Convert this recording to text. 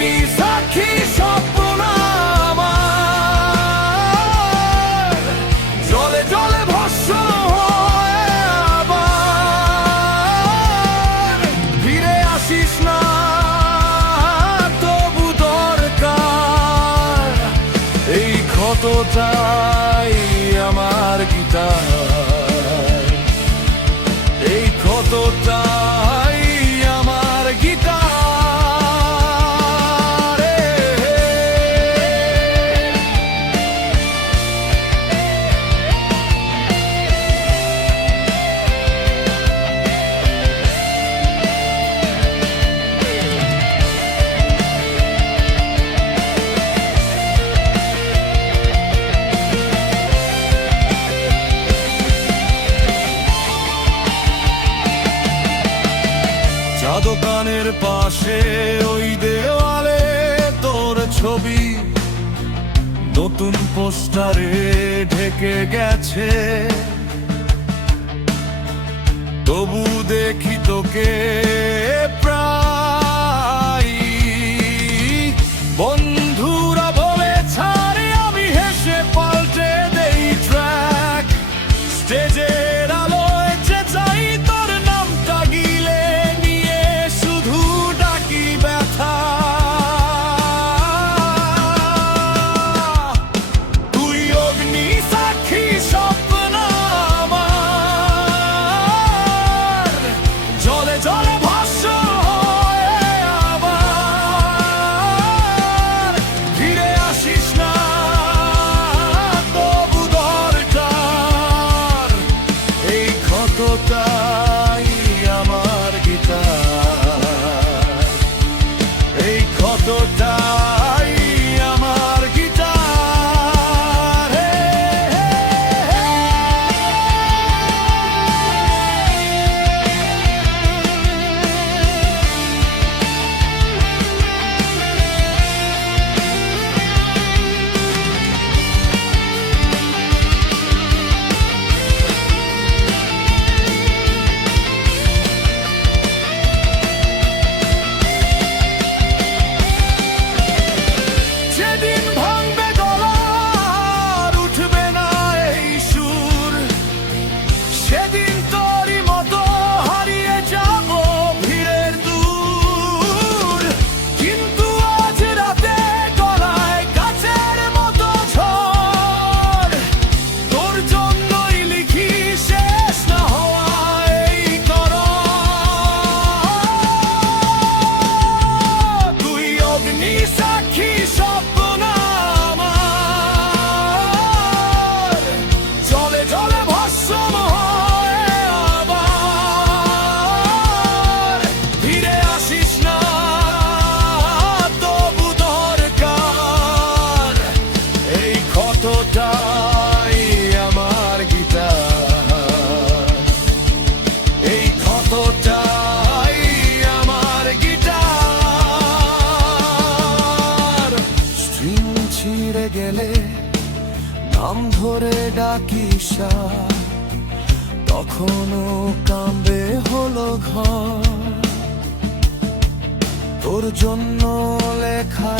অগ্নি সাক্ষী স্বপ্ন আমার, জলে জলে ভস্ম হয়ে আবার ফিরে আসিস না, তবু দরকার এই ক্ষতটাই আমার গীতার, এই ক্ষতটাই আমার গীতার। চা দোকানের পাশে ওই দেওয়ালে তোর ছবি নতুন পোস্টারে ঢেকে গেছে, তবু দেখি তোকে প্রায়। বন্ধুরা বলে ছাড়ে, আমি হেসে পাল্টে দেই ট্র্যাক, স্টেজের আলোয় চেঁচাই তোর নামটা গিলে নিয়ে শুধু ডাকি ব্যথা। তুই অগ্নি সাক্ষী স্বপ্ন আমার, জলে জলে ভস্ম হয়ে আবার ফিরে আসিস না, তবু দরকার এই ক্ষতটাই আমার গীতার, এই ক্ষতটাই আমার গীতার। যেদিন ভাঙবে গলার, উঠবে না এই সুর, সেদিন তোরই মতো হারিয়ে যাব ভিড়ের দূর। কিন্তু আজ রাতে গলায় কাচের মতো ঝড়, তোর জন্যই লিখি শেষ না হওয়া এই করণ। তুই অগ্নি সাক্ষী স্বপ্ন আমার, জলে জলে ভস্ম হয়ে আবার ফিরে আসিস না, তবু দরকার এই ক্ষতটাই আমার গীতার, এই ক্ষতটাই আমার গীতার। স্ট্রিং ছিঁড়ে গেলে নাম ধরে ডাকিস, তখনও কাঁদে হলো ঘর, তোর জন্য লেখা